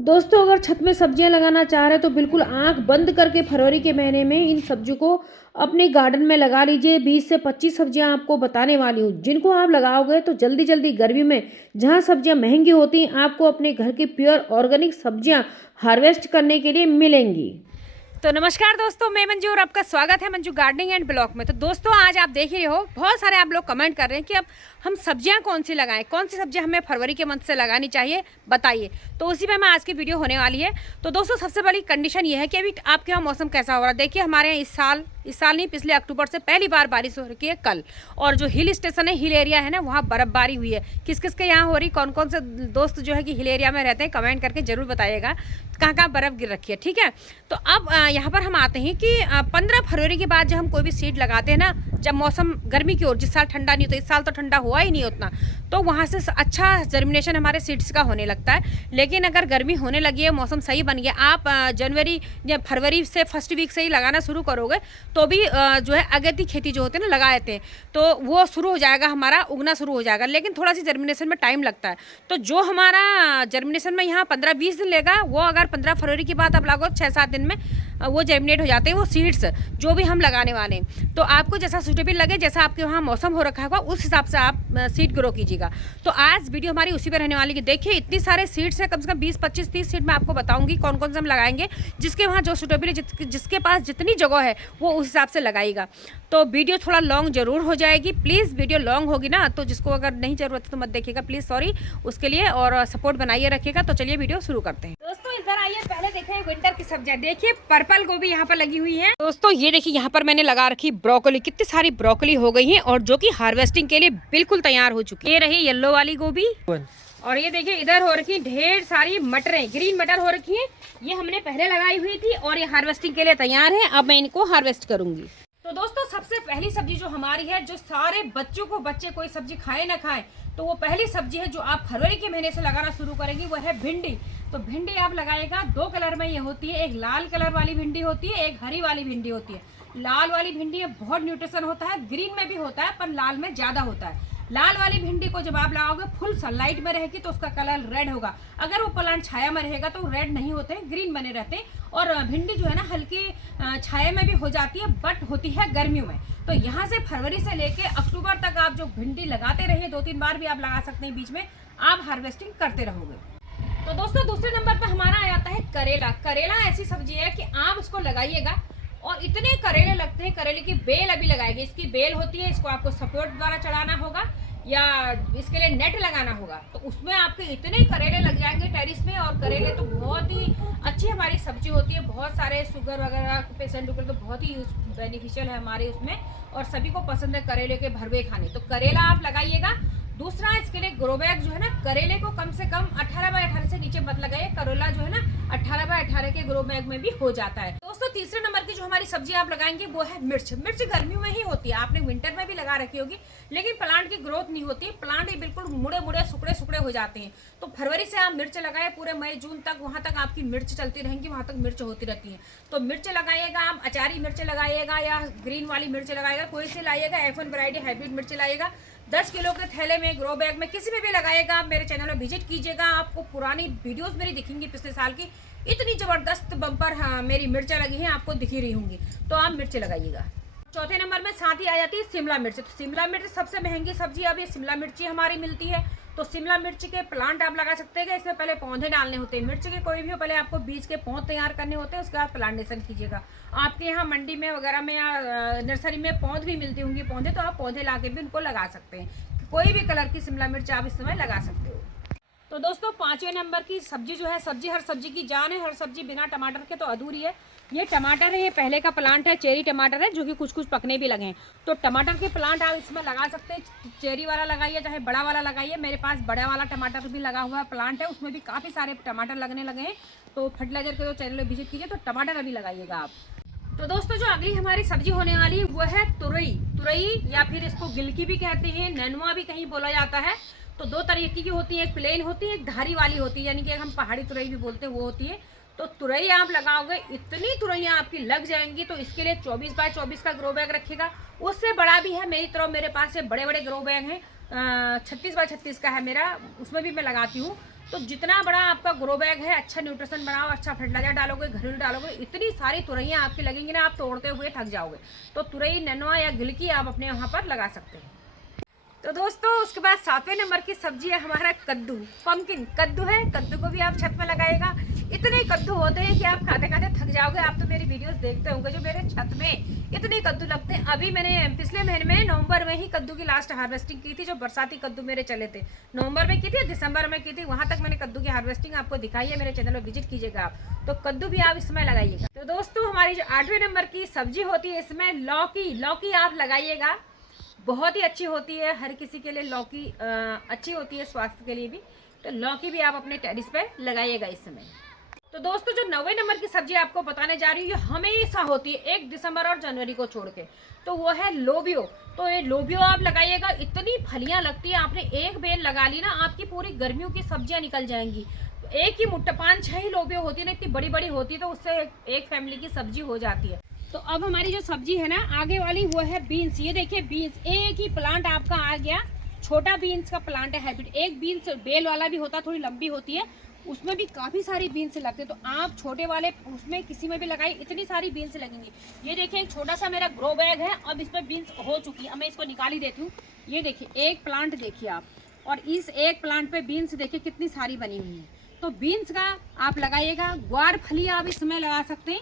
दोस्तों अगर छत में सब्जियां लगाना चाह रहे हैं तो बिल्कुल आंख बंद करके फरवरी के महीने में इन सब्जियों को अपने गार्डन में लगा लीजिए। 20 से 25 सब्जियां आपको बताने वाली हूँ जिनको आप लगाओगे तो जल्दी जल्दी गर्मी में जहां सब्जियां महंगी होती हैं आपको अपने घर की प्योर ऑर्गेनिक सब्जियां हार्वेस्ट करने के लिए मिलेंगी। तो नमस्कार दोस्तों, मैं मंजू और आपका स्वागत है मंजू गार्डनिंग एंड ब्लॉग में। तो दोस्तों आज आप देख ही रहे हो, बहुत सारे आप लोग कमेंट कर रहे हैं कि अब हम सब्जियां कौन सी लगाएं, कौन सी सब्जियां हमें फरवरी के मंथ से लगानी चाहिए, बताइए। तो उसी में आज की वीडियो होने वाली है। तो दोस्तों सबसे बड़ी कंडीशन ये है कि अभी आपके यहाँ मौसम कैसा हो रहा है। देखिए हमारे यहाँ इस साल नहीं, पिछले अक्टूबर से पहली बार बारिश हो रही है कल। और जो हिल स्टेशन है, हिल एरिया है ना, वहाँ बर्फबारी हुई है। किस किस के यहाँ हो रही, कौन कौन से दोस्त जो है कि हिल एरिया में रहते हैं, कमेंट करके जरूर बताइएगा कहाँ कहाँ बर्फ़ गिर रखी है। ठीक है, तो अब यहाँ पर हम आते हैं कि 15 फरवरी के बाद जब हम कोई भी सीड लगाते हैं ना, जब मौसम गर्मी की ओर, जिस साल ठंडा नहीं होता, इस साल तो ठंडा हुआ ही नहीं उतना, तो वहाँ से अच्छा जर्मिनेशन हमारे सीड्स का होने लगता है। लेकिन अगर गर्मी होने लगी है, मौसम सही बन गया, आप जनवरी या फरवरी से फर्स्ट वीक से ही लगाना शुरू करोगे तो भी जो है अगेती खेती जो होते हैं ना, लगा देते हैं, तो वो शुरू हो जाएगा, हमारा उगना शुरू हो जाएगा। लेकिन थोड़ा सी जर्मिनेशन में टाइम लगता है। तो जो हमारा जर्मिनेशन में यहाँ 15-20 दिन लेगा, वो अगर 15 फरवरी के बाद आप लगाओ 6-7 दिन में वो जर्मिनेट हो जाते हैं, वो सीड्स जो भी हम लगाने वाले हैं। तो आपको जैसा सूटेबल लगे, जैसा आपके वहाँ मौसम हो रखा होगा, उस हिसाब से आप सीड ग्रो कीजिएगा। तो आज वीडियो हमारी उसी पर रहने वाली है। देखिए इतनी सारे सीड्स हैं, कम से कम 20-25-30 सीड मैं आपको बताऊंगी कौन कौन से हम लगाएंगे, जिसके वहाँ जो सूटेबल है, जिसके पास जितनी जगह है वो उस हिसाब से लगाइएगा। तो वीडियो थोड़ा लॉन्ग जरूर हो जाएगी, प्लीज़ वीडियो लॉन्ग होगी ना, तो जिसको अगर नहीं ज़रूरत है तो मत देखिएगा प्लीज़, सॉरी उसके लिए, और सपोर्ट बनाइए रखिएगा। तो चलिए वीडियो शुरू करते हैं। दोस्तों इधर आइए, पहले देखिए विंटर की सब्जियां। देखिए पर्पल गोभी यहाँ पर लगी हुई है। दोस्तों ये देखिए यहाँ पर मैंने लगा रखी ब्रोकली, कितनी सारी ब्रोकली हो गई है और जो कि हार्वेस्टिंग के लिए बिल्कुल तैयार हो चुकी है। ये रही येलो वाली गोभी, और ये देखिए इधर हो रखी ढेर सारी मटरें, ग्रीन मटर हो रखी है। ये हमने पहले लगाई हुई थी और ये हार्वेस्टिंग के लिए तैयार है। अब मैं इनको हार्वेस्ट करूंगी। तो दोस्तों सबसे पहली सब्जी जो हमारी है, जो सारे बच्चों को, बच्चे कोई सब्जी खाए ना खाए, तो वो पहली सब्जी है जो आप फरवरी के महीने से लगाना शुरू करेंगी, वो है भिंडी। तो भिंडी आप लगाएगा, 2 कलर में ये होती है, एक लाल कलर वाली भिंडी होती है, एक हरी वाली भिंडी होती है। लाल वाली भिंडी में बहुत न्यूट्रिशन होता है, ग्रीन में भी होता है पर लाल में ज़्यादा होता है। लाल वाली भिंडी को जब आप लगाओगे फुल सनलाइट में रहेगी तो उसका कलर रेड होगा। अगर वो प्लांट छाया में रहेगा तो रेड नहीं होते हैं, ग्रीन बने रहते हैं। और भिंडी जो है ना हल्की छाया में भी हो जाती है, बट होती है गर्मियों में। तो यहाँ से फरवरी से लेके अक्टूबर तक आप जो भिंडी लगाते रहिए, 2-3 बार भी आप लगा सकते हैं, बीच में आप हार्वेस्टिंग करते रहोगे। तो दोस्तों दूसरे नंबर पर हमारा आ जाता है करेला। करेला ऐसी सब्जी है कि आप उसको लगाइएगा और इतने करेले लगते हैं। करेले की बेल अभी लगाएगी, इसकी बेल होती है, इसको आपको सपोर्ट द्वारा चढ़ाना होगा या इसके लिए नेट लगाना होगा, तो उसमें आपके इतने करेले लग जाएंगे टेरिस में। और करेले तो बहुत ही अच्छी हमारी सब्जी होती है, बहुत सारे शुगर वगैरह पेशेंट के तो बहुत ही बेनिफिशियल है हमारे उसमें, और सभी को पसंद है करेले के भरवे खाने। तो करेला आप लगाइएगा। दूसरा इसके लिए ग्रो बैग जो है ना, करेले को कम से कम 18x18 से नीचे मत लगाइए। करेला जो है ना 18x18 के ग्रो बैग में भी हो जाता है। दोस्तों तीसरे नंबर की जो हमारी सब्जी आप लगाएंगे वो है मिर्च। मिर्च गर्मियों में ही होती है, आपने विंटर में भी लगा रखी होगी, लेकिन प्लांट की ग्रोथ नहीं होती, प्लांट ही बिल्कुल मुड़े मुड़े सुकड़े सुकड़े हो जाते हैं। तो फरवरी से आप मिर्च लगाए पूरे मई जून तक, वहाँ तक आपकी मिर्च चलती रहेंगी, वहाँ तक मिर्च होती रहती है। तो मिर्च लगाइएगा आप, अचारी मिर्च लगाइएगा या ग्रीन वाली मिर्च लगाइएगा, कोई सी लाइएगा, F1 वैरायटी हाइब्रिड मिर्च लाइएगा। 10 किलो के थैले में, ग्रो बैग में, किसी में भी लगाइएगा। आप मेरे चैनल में विजिट कीजिएगा, आपको पुरानी वीडियोस मेरी दिखेंगी पिछले साल की, इतनी ज़बरदस्त बम्पर मेरी मिर्चा लगी हैं, आपको दिखी रही होंगी। तो आप मिर्च लगाइएगा। चौथे नंबर में साथ ही आ जाती है शिमला मिर्च। तो शिमला मिर्च सबसे महंगी सब्जी अब ये शिमला मिर्ची हमारी मिलती है। तो शिमला मिर्च के प्लांट आप लगा सकते हैं। इसमें पहले पौधे डालने होते हैं, मिर्च के कोई भी हो, पहले आपको बीज के पौध तैयार करने होते हैं, उसके बाद प्लांटेशन कीजिएगा। आपके यहाँ मंडी में वगैरह में या नर्सरी में पौध भी मिलती होंगी पौधे, तो आप पौधे ला के भी उनको लगा सकते हैं। कोई भी कलर की शिमला मिर्च आप इस समय लगा सकते हो। तो दोस्तों 5वें नंबर की सब्जी जो है, सब्जी हर सब्जी की जान है, हर सब्जी बिना टमाटर के तो अधूरी है। ये टमाटर है, ये पहले का प्लांट है, चेरी टमाटर है, जो कि कुछ कुछ पकने भी लगे हैं। तो टमाटर के प्लांट आप इसमें लगा सकते हैं, चेरी वाला लगाइए चाहे बड़ा वाला लगाइए। मेरे पास बड़ा वाला टमाटर भी लगा हुआ प्लांट है, उसमें भी काफ़ी सारे टमाटर लगने लगे हैं। तो फर्टिलाइजर के तो चैनल विजिट कीजिए, तो टमाटर अभी लगाइएगा आप। तो दोस्तों जो अगली हमारी सब्जी होने वाली है वो है तुरई। तुरई या फिर इसको गिलकी भी कहते हैं, ननुआ भी कहीं बोला जाता है। तो 2 तरीके की होती है, एक प्लेन होती है, एक धारी वाली होती है, यानी कि हम पहाड़ी तुरई भी बोलते हैं, वो होती है। तो तुरई आप लगाओगे, इतनी तुरैयाँ आपकी लग जाएंगी। तो इसके लिए 24x24 का ग्रो बैग रखिएगा। उससे बड़ा भी है मेरी तरफ, मेरे पास से बड़े बड़े ग्रो बैग हैं, 36x36 का है मेरा, उसमें भी मैं लगाती हूँ। तो जितना बड़ा आपका ग्रो बैग है, अच्छा न्यूट्रिशन बनाओ, अच्छा फर्टिलाइजर डालोगे, घरेलू डालोगे, इतनी सारी तुरैयाँ आपकी लगेंगी ना, आप तोड़ते हुए थक जाओगे। तो तुरई, नेनुआ या गिलकी आप अपने वहाँ पर लगा सकते हो। तो दोस्तों उसके बाद 7वें नंबर की सब्जी है हमारा कद्दू, पंपकिन। कद्दू है, कद्दू को भी आप छत में लगाएगा। इतने कद्दू होते हैं कि आप खाते खाते थक जाओगे। आप तो मेरी वीडियोस देखते होंगे, जो मेरे छत में इतने कद्दू लगते हैं। अभी मैंने पिछले महीने में नवंबर में ही कद्दू की लास्ट हार्वेस्टिंग की थी, जो बरसाती कद्दू मेरे चले थे। नवंबर में की थी, दिसंबर में की थी, वहां तक मैंने कद्दू की हार्वेस्टिंग आपको दिखाई है। मेरे चैनल पर विजिट कीजिएगा आप। तो कद्दू भी आप इसमें लगाइएगा। तो दोस्तों हमारी जो 8वें नंबर की सब्जी होती है, इसमें लौकी। लौकी आप लगाइएगा, बहुत ही अच्छी होती है। हर किसी के लिए लौकी अच्छी होती है, स्वास्थ्य के लिए भी। तो लौकी भी आप अपने टेरिस पे लगाइएगा इस समय। तो दोस्तों जो 9वें नंबर की सब्जी आपको बताने जा रही हूँ, ये हमेशा होती है 1 दिसंबर और जनवरी को छोड़ के, तो वो है लोबियो। तो ये लोबियो आप लगाइएगा, इतनी फलियां लगती है। आपने एक बेल लगा ली ना, आपकी पूरी गर्मियों की सब्जियां निकल जाएंगी। तो एक ही मुट्ठा 5-6 ही लोबियो होती है ना, इतनी बड़ी बड़ी होती है, तो उससे एक फैमिली की सब्जी हो जाती है। तो अब हमारी जो सब्जी है ना आगे वाली, वो है बीन्स। ये देखिए बीन्स, एक ही प्लांट आपका आ गया, छोटा बीन्स का प्लांट है हाइब्रिड। एक बीन्स बेल वाला भी होता है, थोड़ी लंबी होती है, उसमें भी काफ़ी सारी बीन्स लगते हैं। तो आप छोटे वाले उसमें किसी में भी लगाई, इतनी सारी बीन्स लगेंगी। ये देखिए एक छोटा सा मेरा ग्रो बैग है, अब इसमें बीन्स हो चुकी है। अब मैं इसको निकाल ही देती हूँ। ये देखिए एक प्लांट देखिए आप, और इस एक प्लांट पे बीन्स देखिए कितनी सारी बनी हुई है। तो बीन्स का आप लगाइएगा। ग्वार फली आप इसमें लगा सकते हैं,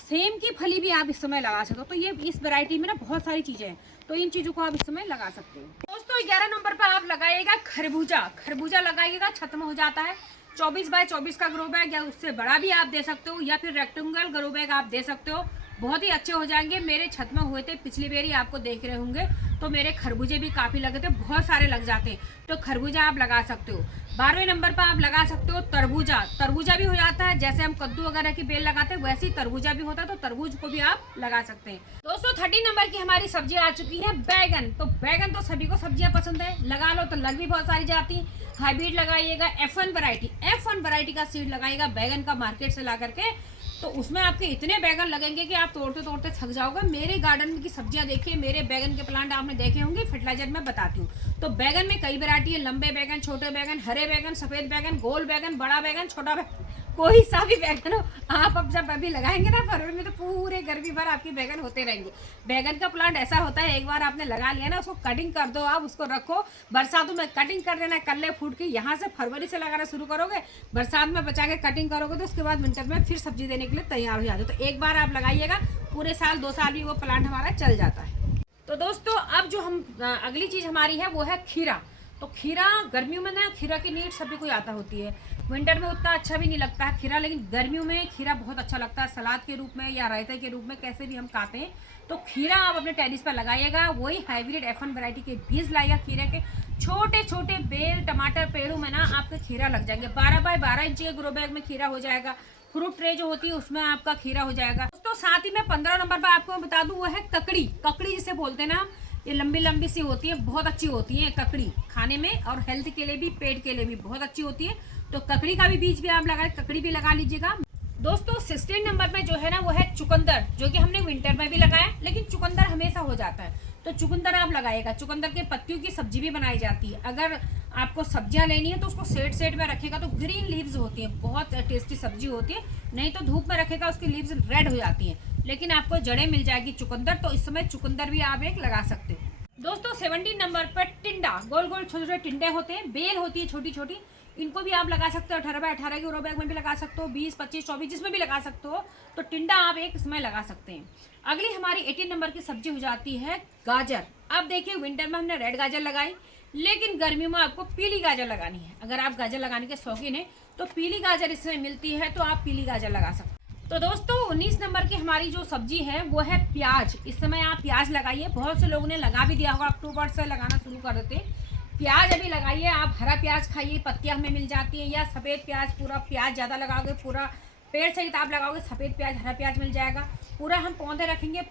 सेम की फली भी आप इस समय लगा सकते हो। तो ये इस वैरायटी में ना बहुत सारी चीजें हैं, तो इन चीजों को आप इस समय लगा सकते हो। दोस्तों 11 नंबर पर आप लगाइएगा खरबूजा। खरबूजा लगाइएगा, छत में हो जाता है। 24 बाय 24 का ग्रो बैग, या उससे बड़ा भी आप दे सकते हो, या फिर रेक्टेंगल ग्रो बैग आप दे सकते हो। बहुत ही अच्छे हो जाएंगे। मेरे छत में हुए थे पिछली बार ही, आपको देख रहे होंगे। तो मेरे खरबूजे भी काफ़ी लगे थे, बहुत सारे लग जाते हैं। तो खरबूजा आप लगा सकते हो। 12वें नंबर पर आप लगा सकते हो तरबूजा। तरबूजा भी हो जाता है, जैसे हम कद्दू वगैरह की बेल लगाते हैं वैसे ही तरबूजा भी होता है। तो तरबूज को भी आप लगा सकते हैं। दोस्तों 13 नंबर की हमारी सब्जी आ चुकी है बैगन। तो बैगन तो सभी को सब्जियां पसंद है, लगा लो तो लग भी बहुत सारी जाती। हाइब्रिड लगाइएगा, F1 वैरायटी का सीड लगाइएगा बैगन का, मार्केट से ला करके। तो उसमें आपके इतने बैगन लगेंगे कि आप तोड़ते तोड़ते थक जाओगे। मेरे गार्डन की सब्जियां देखिए, मेरे बैगन के प्लांट आपने देखे होंगे। फर्टिलाइजर में बताती हूँ। तो बैगन में कई वैरायटी है, लंबे बैगन, छोटे बैगन, हरे बैगन, सफेद बैगन, गोल बैगन, बड़ा बैगन, छोटा बैगन, कोई सा भी बैगन हो आप अब जब अभी लगाएंगे ना फरवरी में, तो पूरे गर्मी भर आपके बैगन होते रहेंगे। बैगन का प्लांट ऐसा होता है, एक बार आपने लगा लिया ना, उसको कटिंग कर दो, आप उसको रखो, बरसातों में कटिंग कर देना, कल्ले फूट के। यहाँ से फरवरी से लगाना शुरू करोगे, बरसात में बचा के कटिंग करोगे, तो उसके बाद विंटर में फिर सब्जी देने के लिए तैयार हो जाते। तो एक बार आप लगाइएगा, पूरे साल 2 साल भी वो प्लांट हमारा चल जाता है। तो दोस्तों अब जो हम अगली चीज़ हमारी है वो है खीरा। तो खीरा गर्मियों में ना, खीरा की नीड सभी को आता होती है। विंटर में उतना अच्छा भी नहीं लगता है खीरा, लेकिन गर्मियों में खीरा बहुत अच्छा लगता है, सलाद के रूप में या रायते के रूप में, कैसे भी हम खाते हैं। तो खीरा आप अपने टेरिस पर लगाइएगा। वही हाइब्रिड F1 वैरायटी के बीज लाइएगा। खीरे के छोटे छोटे बेल टमाटर पेड़ों में ना आपके खीरा लग जाएंगे। 12 बाय 12 इंच के ग्रो बैग में खीरा हो जाएगा। फ्रूट ट्रे जो होती है उसमें आपका खीरा हो जाएगा। दोस्तों साथ ही में 15 नंबर पर आपको बता दूं, वो है ककड़ी। ककड़ी जिसे बोलते हैं ना, ये लंबी लंबी सी होती है, बहुत अच्छी होती है ककड़ी, खाने में और हेल्थ के लिए भी, पेट के लिए भी बहुत अच्छी होती है। तो ककड़ी का भी बीज भी आप लगाए, ककड़ी भी लगा लीजिएगा। दोस्तों 16 नंबर में जो है ना वो है चुकंदर, जो कि हमने विंटर में भी लगाया, लेकिन चुकंदर हमेशा हो जाता है। तो चुकंदर आप लगाइएगा। चुकंदर के पत्तियों की सब्जी भी बनाई जाती है। अगर आपको सब्जियां लेनी है तो उसको सेट में रखेगा, तो ग्रीन लीव्स होती है, बहुत टेस्टी सब्जी होती है। नहीं तो धूप में रखेगा, उसकी लीव्स रेड हो जाती हैं, लेकिन आपको जड़ें मिल जाएगी चुकंदर। तो इस समय चुकंदर भी आप एक लगा सकते हो। दोस्तों 17 नंबर पर टिंडा, गोल गोल छोटे छोटे टिंडे होते हैं, बेल होती है छोटी छोटी, इनको भी आप लगा सकते हो। 18 बाय 18 के ग्रो बैग में भी लगा सकते हो, 20, 25, 24 जिसमें भी लगा सकते हो। तो टिंडा आप एक इसमें लगा सकते हैं। अगली हमारी 18 नंबर की सब्जी हो जाती है गाजर। अब देखिए विंटर में हमने रेड गाजर लगाई, लेकिन गर्मियों में आपको पीली गाजर लगानी है। अगर आप गाजर लगाने के शौकीन हैं तो पीली गाजर इसमें मिलती है, तो आप पीली गाजर लगा सकते हैं। तो दोस्तों 19 नंबर की हमारी जो सब्जी है वो है प्याज। इस समय आप प्याज लगाइए। बहुत से लोगों ने लगा भी दिया होगा, अक्टूबर से लगाना शुरू कर देते हैं। प्याज अभी लगाइए। आप हरा प्याज खाइए, पत्तियां हमें मिल जाती हैं, या सफ़ेद प्याज, पूरा प्याज ज़्यादा लगाओगे, पूरा पेड़ सहित आप लगाओगे, सफ़ेद प्याज हरा प्याज मिल जाएगा। पूरा हम पौधे रखेंगे,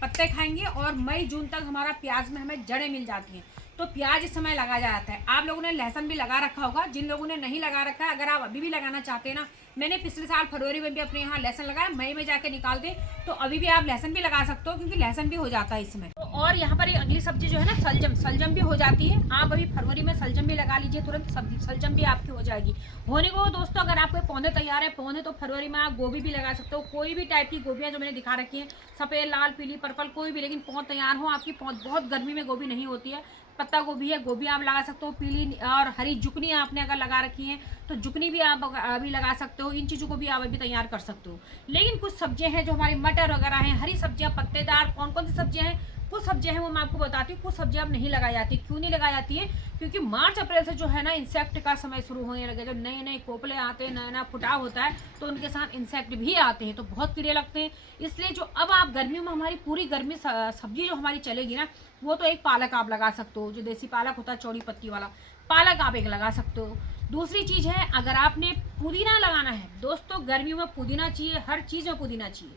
पत्ते खाएंगे, और मई जून तक हमारा प्याज में हमें जड़ें मिल जाती हैं। तो प्याज इस समय लगाया जाता है। आप लोगों ने लहसुन भी लगा रखा होगा। जिन लोगों ने नहीं लगा रखा है, अगर आप अभी भी लगाना चाहते हैं ना, मैंने पिछले साल फरवरी में भी अपने यहाँ लहसुन लगाया, मई में जाके निकालते, तो अभी भी आप लहसुन भी लगा सकते हो क्योंकि लहसुन भी हो जाता है इसमें। तो और यहाँ पर एक अगली सब्जी जो है ना सलजम भी हो जाती है। आप अभी फरवरी में सलजम भी लगा लीजिए, तुरंत सलजम भी आपकी हो जाएगी। होने को दोस्तों अगर आपके पौधे तैयार है पौधे, तो फरवरी में आप गोभी भी लगा सकते हो। कोई भी टाइप की गोभियाँ जो मैंने दिखा रखी है, सफ़ेद, लाल, पीली, पर्पल, कोई भी, लेकिन पौध तैयार हो आपकी। पौध बहुत गर्मी में गोभी नहीं होती है। पत्ता गोभी है, गोभी आप लगा सकते हो। पीली और हरी जुकनी आपने अगर लगा रखी है तो जुकनी भी आप अभी लगा सकते हो। इन चीज़ों को भी आप अभी तैयार कर सकते हो। लेकिन कुछ सब्जियां हैं जो हमारी मटर वगैरह हैं, हरी सब्जियां, पत्तेदार, कौन कौन सी सब्जियां हैं, कुछ सब्जियां हैं वो मैं आपको बताती हूँ। कुछ सब्जियां अब नहीं लगाई जाती। क्यों नहीं लगाई जाती है? क्योंकि मार्च अप्रैल से जो है ना इंसेक्ट का समय शुरू होने लगे। जब नए नए कोपले आते हैं, नया नया फुटाव होता है, तो उनके साथ इंसेक्ट भी आते हैं, तो बहुत कीड़े लगते हैं। इसलिए जो अब आप गर्मियों में हमारी पूरी गर्मी सब्जी जो हमारी चलेगी ना, वो तो एक पालक आप लगा सकते हो। जो देसी पालक होता है चौड़ी पत्ती वाला पालक आप एक लगा सकते हो। दूसरी चीज़ है, अगर आपने पुदीना लगाना है दोस्तों, गर्मियों में पुदीना चाहिए, हर चीज़ में पुदीना चाहिए।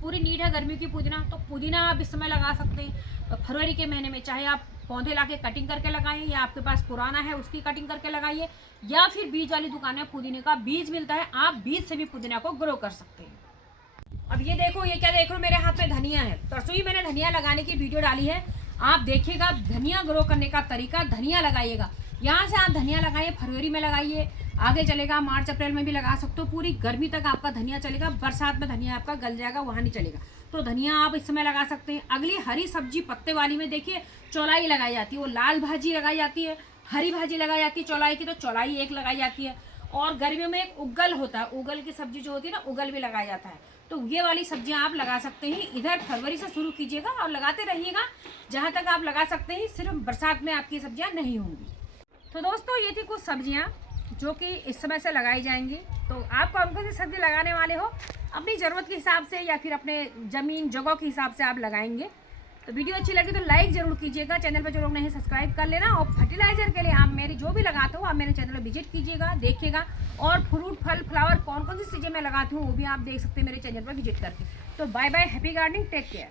पूरी नीड है गर्मी की पुदीना, तो पुदीना आप इस समय लगा सकते हैं फरवरी के महीने में। चाहे आप पौधे लाके कटिंग करके लगाएं, या आपके पास पुराना है उसकी कटिंग करके लगाइए, या फिर बीज वाली दुकान में पुदीने का बीज मिलता है, आप बीज से भी पुदीना को ग्रो कर सकते हैं। अब ये देखो, ये क्या देख रहे हो, मेरे हाथ में धनिया है। परसों ही मैंने धनिया लगाने की वीडियो डाली है, आप देखिएगा। धनिया ग्रो करने का तरीका, धनिया लगाइएगा। यहाँ से आप धनिया लगाइए, फरवरी में लगाइए, आगे चलेगा मार्च अप्रैल में भी लगा सकते हो। पूरी गर्मी तक आपका धनिया चलेगा। बरसात में धनिया आपका गल जाएगा, वहाँ नहीं चलेगा। तो धनिया आप इस समय लगा सकते हैं। अगली हरी सब्जी पत्ते वाली में देखिए चौलाई लगाई जाती है। वो लाल भाजी लगाई जाती है, हरी भाजी लगाई जाती है चौलाई की, तो चौलाई एक लगाई जाती है। और गर्मियों में एक उगल होता है, उगल की सब्जी जो होती है ना, उगल भी लगाया जाता है। तो ये वाली सब्जियां आप लगा सकते हैं। इधर फरवरी से शुरू कीजिएगा और लगाते रहिएगा जहाँ तक आप लगा सकते हैं। सिर्फ बरसात में आपकी सब्जियां नहीं होंगी। तो दोस्तों ये थी कुछ सब्जियां जो कि इस समय से लगाई जाएंगी। तो आप कौन कौन सी सब्जी लगाने वाले हो, अपनी ज़रूरत के हिसाब से या फिर अपने ज़मीन जगह के हिसाब से आप लगाएंगे। तो वीडियो अच्छी लगी तो लाइक ज़रूर कीजिएगा। चैनल पर जो लोग नहीं सब्सक्राइब कर लेना। और फर्टिलाइज़र के लिए आप मेरी जो भी लगाते हो आप मेरे चैनल पर विजिट कीजिएगा, देखिएगा। और फ्रूट, फल, फ्लावर कौन कौन सी चीज़ें मैं लगाती हूँ वो भी आप देख सकते हैं मेरे चैनल पर विजिट करके। तो bye bye, happy gardening, take care.